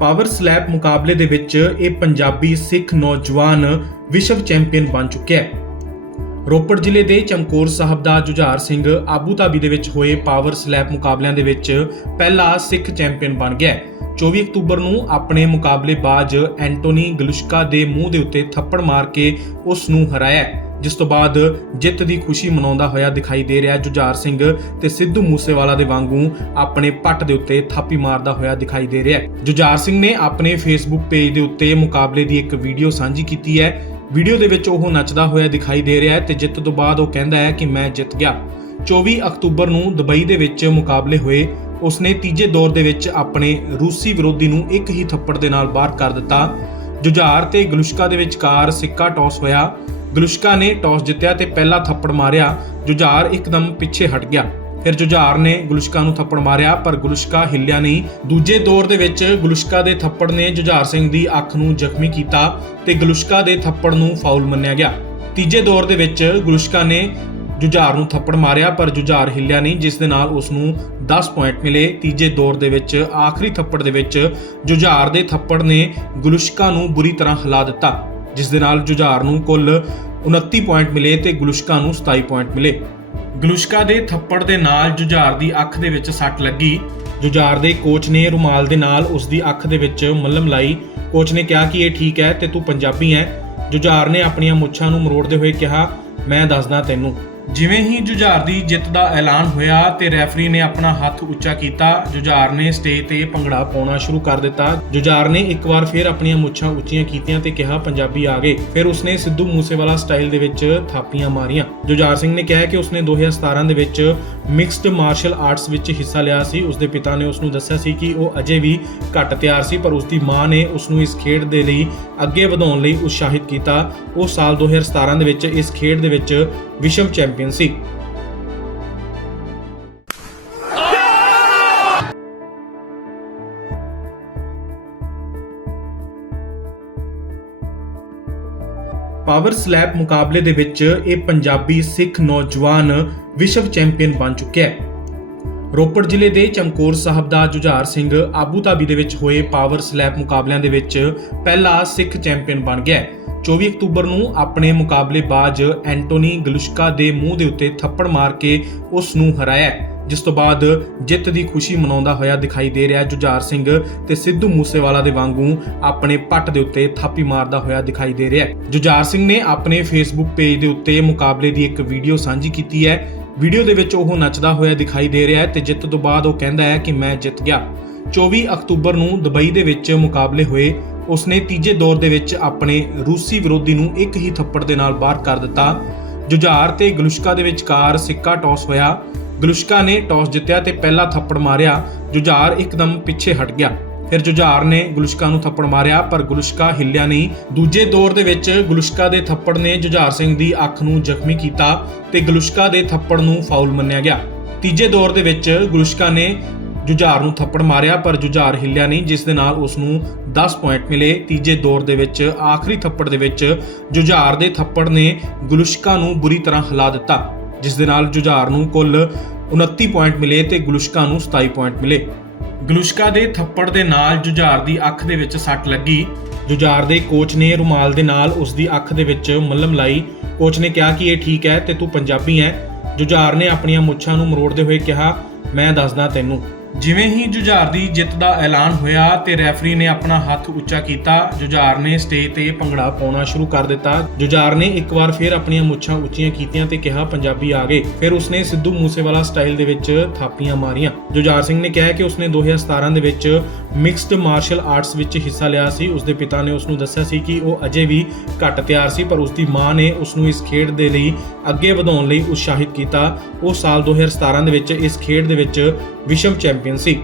Power slap ਮੁਕਾਬਲੇ ਦੇ ਵਿੱਚ ਇਹ ਪੰਜਾਬੀ ਸਿੱਖ ਨੌਜਵਾਨ ਵਿਸ਼ਵ ਚੈਂਪੀਅਨ ਬਣ ਚੁੱਕਿਆ ਹੈ। ਰੋਪੜ ਜ਼ਿਲ੍ਹੇ ਦੇ ਚਮਕੌਰ ਸਾਹਿਬ ਦਾ ਜੁਝਾਰ ਸਿੰਘ ਆਬੂ ਧਾਬੀ ਦੇ ਵਿੱਚ ਹੋਏ ਪਾਵਰ ਸਲੈਪ ਮੁਕਾਬਲਿਆਂ ਦੇ ਵਿੱਚ ਪਹਿਲਾ ਸਿੱਖ ਚੈਂਪੀਅਨ ਬਣ ਗਿਆ ਹੈ। 24 ਅਕਤੂਬਰ ਨੂੰ ਆਪਣੇ ਮੁਕਾਬਲੇਬਾਜ਼ ਐਂਟੋਨੀ ਗਲੁਸ਼ਕਾ ਦੇ ਮੂੰਹ ਦੇ ਉੱਤੇ ਥੱਪੜ ਮਾਰ ਕੇ ਉਸ ਨੂੰ ਹਰਾਇਆ ਜਿਸ ਤੋਂ ਬਾਅਦ ਜਿੱਤ ਦੀ ਖੁਸ਼ੀ ਮਨਾਉਂਦਾ ਹੋਇਆ ਦਿਖਾਈ ਦੇ ਰਿਹਾ ਜੁਝਾਰ ਸਿੰਘ ਤੇ ਸਿੱਧੂ ਮੂਸੇਵਾਲਾ ਦੇ ਵਾਂਗੂ ਆਪਣੇ ਪੱਟ ਦੇ ਉੱਤੇ ਥਾਪੀ ਮਾਰਦਾ ਹੋਇਆ ਦਿਖਾਈ ਦੇ ਰਿਹਾ ਜੁਝਾਰ ਸਿੰਘ ਨੇ ਆਪਣੇ ਫੇਸਬੁੱਕ ਪੇਜ ਦੇ ਉੱਤੇ ਮੁਕਾਬਲੇ ਦੀ ਇੱਕ ਵੀਡੀਓ ਸਾਂਝੀ ਕੀਤੀ ਹੈ। ਵੀਡੀਓ ਦੇ ਵਿੱਚ ਉਹ ਨੱਚਦਾ ਹੋਇਆ ਦਿਖਾਈ ਦੇ ਰਿਹਾ ਹੈ ਤੇ ਜਿੱਤ ਤੋਂ ਬਾਅਦ ਉਹ ਕਹਿੰਦਾ ਹੈ ਕਿ ਮੈਂ ਜਿੱਤ ਗਿਆ। 24 ਅਕਤੂਬਰ ਨੂੰ ਦੁਬਈ ਦੇ ਵਿੱਚ ਮੁਕਾਬਲੇ ਹੋਏ। ਉਸਨੇ ਤੀਜੇ ਦੌਰ ਦੇ ਵਿੱਚ ਆਪਣੇ ਰੂਸੀ ਵਿਰੋਧੀ ਨੂੰ ਇੱਕ ਹੀ ਥੱਪੜ ਦੇ ਨਾਲ ਬਾਹਰ ਕਰ ਦਿੱਤਾ। ਜੁਝਾਰ ਤੇ ਗਲੁਸ਼ਕਾ ਦੇ ਵਿਚਕਾਰ ਸਿੱਕਾ ਟਾਸ ਹੋਇਆ। ਗਲੁਸ਼ਕਾ ਨੇ ਟਾਸ ਜਿੱਤਿਆ ਤੇ ਪਹਿਲਾ ਥੱਪੜ ਮਾਰਿਆ। ਜੁਝਾਰ ਇੱਕਦਮ ਪਿੱਛੇ ਹਟ ਗਿਆ। ਫਿਰ ਜੁਝਾਰ ਨੇ ਗਲੁਸ਼ਕਾ ਨੂੰ ਥੱਪੜ ਮਾਰਿਆ, ਪਰ ਗਲੁਸ਼ਕਾ ਹਿੱਲਿਆ ਨਹੀਂ। ਦੂਜੇ ਦੌਰ ਦੇ ਵਿੱਚ ਗਲੁਸ਼ਕਾ ਦੇ ਥੱਪੜ ਨੇ ਜੁਝਾਰ ਸਿੰਘ ਦੀ ਅੱਖ ਨੂੰ ਜ਼ਖਮੀ ਕੀਤਾ ਤੇ ਗਲੁਸ਼ਕਾ ਦੇ ਥੱਪੜ ਨੂੰ ਫਾਉਲ ਮੰਨਿਆ ਗਿਆ। ਤੀਜੇ ਦੌਰ ਦੇ ਵਿੱਚ ਗਲੁਸ਼ਕਾ ਨੇ ਜੁਝਾਰ ਨੂੰ ਥੱਪੜ ਮਾਰਿਆ, ਪਰ ਜੁਝਾਰ ਹਿੱਲਿਆ ਨਹੀਂ, ਜਿਸ ਦੇ ਨਾਲ ਉਸ ਨੂੰ 10 ਪੁਆਇੰਟ ਮਿਲੇ। ਤੀਜੇ ਦੌਰ ਦੇ ਵਿੱਚ ਆਖਰੀ ਥੱਪੜ ਦੇ ਵਿੱਚ ਜੁਝਾਰ ਦੇ ਥੱਪੜ ਨੇ ਗਲੁਸ਼ਕਾ ਨੂੰ ਬੁਰੀ ਤਰ੍ਹਾਂ ਹਿਲਾ ਦਿੱਤਾ। ਜਿਸ ਦੇ ਨਾਲ ਜੁਝਾਰ ਨੂੰ ਕੁੱਲ 29 ਪੁਆਇੰਟ ਮਿਲੇ ਤੇ ਗਲੁਸ਼ਕਾ ਨੂੰ 27 ਪੁਆਇੰਟ ਮਿਲੇ। ਗਲੁਸ਼ਕਾ ਦੇ ਥੱਪੜ ਦੇ ਨਾਲ ਜੁਝਾਰ ਦੀ ਅੱਖ ਦੇ ਵਿੱਚ ਸੱਟ ਲੱਗੀ। ਜੁਝਾਰ ਦੇ ਕੋਚ ਨੇ ਰੁਮਾਲ ਦੇ ਨਾਲ ਉਸ ਦੀ ਅੱਖ ਦੇ ਵਿੱਚ ਮੱਲਮ ਲਾਈ। ਕੋਚ ਨੇ ਕਿਹਾ ਕਿ ਇਹ ਠੀਕ ਹੈ ਤੇ ਤੂੰ ਪੰਜਾਬੀ ਹੈ। ਜੁਝਾਰ ਨੇ ਆਪਣੀਆਂ ਮੁੱਛਾਂ ਨੂੰ ਮਰੋੜਦੇ ਹੋਏ ਕਿਹਾ, ਮੈਂ ਦੱਸਦਾ ਤੈਨੂੰ। ਜਿਵੇਂ ਹੀ ਜੁਝਾਰ ਦੀ ਜਿੱਤ ਦਾ ਐਲਾਨ ਹੋਇਆ ਤੇ ਰੈਫਰੀ ਨੇ ਆਪਣਾ ਹੱਥ ਉੱਚਾ ਕੀਤਾ, ਜੁਝਾਰ ਨੇ ਸਟੇਜ ਤੇ ਭੰਗੜਾ ਪਾਉਣਾ ਸ਼ੁਰੂ ਕਰ ਦਿੱਤਾ। ਜੁਝਾਰ ਨੇ ਇੱਕ ਵਾਰ ਫਿਰ ਆਪਣੀਆਂ ਮੁੱਛਾਂ ਉੱਚੀਆਂ ਕੀਤੀਆਂ ਤੇ ਕਿਹਾ, ਪੰਜਾਬੀ ਆ ਗਏ। ਫਿਰ ਉਸਨੇ ਸਿੱਧੂ ਮੂਸੇਵਾਲਾ ਸਟਾਈਲ ਦੇ ਵਿੱਚ ਥਾਪੀਆਂ ਮਾਰੀਆਂ। ਜੁਝਾਰ ਸਿੰਘ ਨੇ ਕਿਹਾ ਕਿ ਉਸਨੇ 2017 ਦੇ ਵਿੱਚ ਮਿਕਸਡ ਮਾਰਸ਼ਲ ਆਰਟਸ ਵਿੱਚ ਹਿੱਸਾ ਲਿਆ ਸੀ। ਉਸਦੇ ਪਿਤਾ ਨੇ ਉਸ ਨੂੰ ਦੱਸਿਆ ਸੀ ਕਿ ਉਹ ਅਜੇ ਵੀ ਘੱਟ ਤਿਆਰ ਸੀ, ਪਰ ਉਸਦੀ ਮਾਂ ਨੇ ਉਸ ਨੂੰ ਇਸ ਖੇਡ ਦੇ ਲਈ ਅੱਗੇ ਵਧਾਉਣ ਲਈ ਉਤਸ਼ਾਹਿਤ ਕੀਤਾ। ਉਹ ਸਾਲ 2017 ਦੇ ਵਿੱਚ ਇਸ ਖੇਡ ਦੇ ਵਿੱਚ ਵਿਸ਼ਵ ਚੈਂਪੀਅਨ ਸੀ। ਪਾਵਰ ਸਲੈਪ ਮੁਕਾਬਲੇ ਦੇ ਵਿੱਚ ਇਹ ਪੰਜਾਬੀ ਸਿੱਖ ਨੌਜਵਾਨ ਵਿਸ਼ਵ ਚੈਂਪੀਅਨ ਬਣ ਚੁੱਕਿਆ ਹੈ। ਰੋਪੜ ਜ਼ਿਲ੍ਹੇ ਦੇ ਚਮਕੌਰ ਸਾਹਿਬ ਦਾ ਜੁਝਾਰ ਸਿੰਘ ਆਬੂ ਧਾਬੀ ਦੇ ਵਿੱਚ ਹੋਏ ਪਾਵਰ ਸਲੈਪ ਮੁਕਾਬਲਿਆਂ ਦੇ ਵਿੱਚ ਪਹਿਲਾ ਸਿੱਖ ਚੈਂਪੀਅਨ ਬਣ ਗਿਆ ਹੈ। 24 ਅਕਤੂਬਰ ਨੂੰ ਆਪਣੇ ਮੁਕਾਬਲੇਬਾਜ਼ ਐਂਟੋਨੀ ਗਲੁਸ਼ਕਾ ਦੇ ਮੂੰਹ ਦੇ ਉੱਤੇ ਥੱਪੜ ਮਾਰ ਕੇ ਉਸ ਨੂੰ ਹਰਾਇਆ ਜਿਸ ਤੋਂ ਬਾਅਦ ਜਿੱਤ ਦੀ ਖੁਸ਼ੀ ਮਨਾਉਂਦਾ ਹੋਇਆ ਦਿਖਾਈ ਦੇ ਰਿਹਾ ਜੁਝਾਰ ਸਿੰਘ ਤੇ ਸਿੱਧੂ ਮੂਸੇਵਾਲਾ ਦੇ ਵਾਂਗੂ ਆਪਣੇ ਪੱਟ ਦੇ ਉੱਤੇ ਥਾਪੀ ਮਾਰਦਾ ਹੋਇਆ ਦਿਖਾਈ ਦੇ ਰਿਹਾ ਜੁਝਾਰ ਸਿੰਘ ਨੇ ਆਪਣੇ ਫੇਸਬੁੱਕ ਪੇਜ ਦੇ ਉੱਤੇ ਮੁਕਾਬਲੇ ਦੀ ਇੱਕ ਵੀਡੀਓ ਸਾਂਝੀ ਕੀਤੀ ਹੈ। ਵੀਡੀਓ ਦੇ ਵਿੱਚ ਉਹ ਨੱਚਦਾ ਹੋਇਆ ਦਿਖਾਈ ਦੇ ਰਿਹਾ ਹੈ ਤੇ ਜਿੱਤ ਤੋਂ ਬਾਅਦ ਉਹ ਕਹਿੰਦਾ ਹੈ ਕਿ ਮੈਂ ਜਿੱਤ ਗਿਆ। 24 ਅਕਤੂਬਰ ਨੂੰ ਦੁਬਈ ਦੇ ਵਿੱਚ ਮੁਕਾਬਲੇ ਹੋਏ ਉਸਨੇ ਤੀਜੇ ਦੌਰ ਦੇ ਵਿੱਚ ਆਪਣੇ ਰੂਸੀ ਵਿਰੋਧੀ ਨੂੰ ਇੱਕ ਹੀ ਥੱਪੜ ਦੇ ਨਾਲ ਬਾਹਰ ਕਰ ਦਿੱਤਾ। ਜੁਝਾਰ ਤੇ ਗਲੁਸ਼ਕਾ ਦੇ ਵਿਚਕਾਰ ਸਿੱਕਾ ਟਾਸ ਹੋਇਆ। ਗਲੁਸ਼ਕਾ ਨੇ ਟਾਸ ਜਿੱਤਿਆ ਤੇ ਪਹਿਲਾ ਥੱਪੜ ਮਾਰਿਆ। ਜੁਝਾਰ ਇੱਕਦਮ ਪਿੱਛੇ ਹਟ ਗਿਆ। ਫਿਰ ਜੁਝਾਰ ਨੇ ਗਲੁਸ਼ਕਾ ਨੂੰ ਥੱਪੜ ਮਾਰਿਆ, ਪਰ ਗਲੁਸ਼ਕਾ ਹਿੱਲਿਆ ਨਹੀਂ। ਦੂਜੇ ਦੌਰ ਦੇ ਵਿੱਚ ਗਲੁਸ਼ਕਾ ਦੇ ਥੱਪੜ ਨੇ ਜੁਝਾਰ ਸਿੰਘ ਦੀ ਅੱਖ ਨੂੰ ਜ਼ਖਮੀ ਕੀਤਾ ਤੇ ਗਲੁਸ਼ਕਾ ਦੇ ਥੱਪੜ ਨੂੰ ਫਾਉਲ ਮੰਨਿਆ ਗਿਆ। ਤੀਜੇ ਦੌਰ ਦੇ ਵਿੱਚ ਗਲੁਸ਼ਕਾ ਨੇ ਜੁਝਾਰ ਨੂੰ ਥੱਪੜ ਮਾਰਿਆ, ਪਰ ਜੁਝਾਰ ਹਿੱਲਿਆ ਨਹੀਂ, ਜਿਸ ਦੇ ਨਾਲ ਉਸ ਨੂੰ 10 ਪੁਆਇੰਟ ਮਿਲੇ। ਤੀਜੇ ਦੌਰ ਦੇ ਵਿੱਚ, ਆਖਰੀ ਥੱਪੜ ਦੇ ਵਿੱਚ, ਜੁਝਾਰ ਦੇ ਥੱਪੜ ਨੇ ਗਲੁਸ਼ਕਾ ਨੂੰ ਬੁਰੀ ਤਰ੍ਹਾਂ ਹਿਲਾ ਦਿੱਤਾ, ਜਿਸ ਦੇ ਨਾਲ ਜੁਝਾਰ ਨੂੰ ਕੁੱਲ 29 ਪੁਆਇੰਟ ਮਿਲੇ ਤੇ ਗਲੁਸ਼ਕਾ ਨੂੰ 27 ਪੁਆਇੰਟ ਮਿਲੇ। ਗਲੁਸ਼ਕਾ ਦੇ ਥੱਪੜ ਦੇ ਨਾਲ ਜੁਝਾਰ ਦੀ ਅੱਖ ਦੇ ਵਿੱਚ ਸੱਟ ਲੱਗੀ। ਜੁਝਾਰ ਦੇ ਕੋਚ ਨੇ ਰੁਮਾਲ ਦੇ ਨਾਲ ਉਸ ਦੀ ਅੱਖ ਦੇ ਵਿੱਚ ਮੱਲਮ ਲਾਈ। ਕੋਚ ਨੇ ਕਿਹਾ ਕਿ ਇਹ ਠੀਕ ਹੈ ਤੇ ਤੂੰ ਪੰਜਾਬੀ ਹੈ। ਜੁਝਾਰ ਨੇ ਆਪਣੀਆਂ ਮੁੱਛਾਂ ਨੂੰ ਮਰੋੜਦੇ ਹੋਏ ਕਿਹਾ, ਮੈਂ ਦੱਸਦਾ ਤੈਨੂੰ। ਜਿਵੇਂ ਹੀ ਜੁਝਾਰ ਦੀ ਜਿੱਤ ਦਾ ਐਲਾਨ ਹੋਇਆ ਤੇ ਰੈਫਰੀ ਨੇ ਆਪਣਾ ਹੱਥ ਉੱਚਾ ਕੀਤਾ, ਜੁਝਾਰ ਨੇ ਸਟੇਜ ਤੇ ਭੰਗੜਾ ਪਾਉਣਾ ਸ਼ੁਰੂ ਕਰ ਦਿੱਤਾ। ਜੁਝਾਰ ਨੇ ਇੱਕ ਵਾਰ ਫਿਰ ਆਪਣੀਆਂ ਮੁੱਛਾਂ ਉੱਚੀਆਂ ਕੀਤੀਆਂ ਤੇ ਕਿਹਾ, ਪੰਜਾਬੀ ਆ ਗਏ। ਫਿਰ ਉਸਨੇ ਸਿੱਧੂ ਮੂਸੇਵਾਲਾ ਸਟਾਈਲ ਦੇ ਵਿੱਚ ਥਾਪੀਆਂ ਮਾਰੀਆਂ। ਜੁਝਾਰ ਸਿੰਘ ਨੇ ਕਿਹਾ ਕਿ ਉਸਨੇ 2017 ਦੇ ਵਿੱਚ ਮਿਕਸਡ ਮਾਰਸ਼ਲ ਆਰਟਸ ਵਿੱਚ ਹਿੱਸਾ ਲਿਆ ਸੀ। ਉਸਦੇ ਪਿਤਾ ਨੇ ਉਸ ਨੂੰ ਦੱਸਿਆ ਸੀ ਕਿ ਉਹ ਅਜੇ ਵੀ ਘੱਟ ਤਿਆਰ ਸੀ, ਪਰ ਉਸਦੀ ਮਾਂ ਨੇ ਉਸ ਨੂੰ ਇਸ ਖੇਡ ਦੇ ਲਈ ਅੱਗੇ ਵਧਾਉਣ ਲਈ ਉਤਸ਼ਾਹਿਤ ਕੀਤਾ। ਉਹ ਸਾਲ 2017 ਦੇ ਵਿੱਚ ਇਸ ਖੇਡ ਦੇ ਵਿੱਚ ਵਿਸ਼ਵ ਚੈਂਪੀਅਨ ਸੀ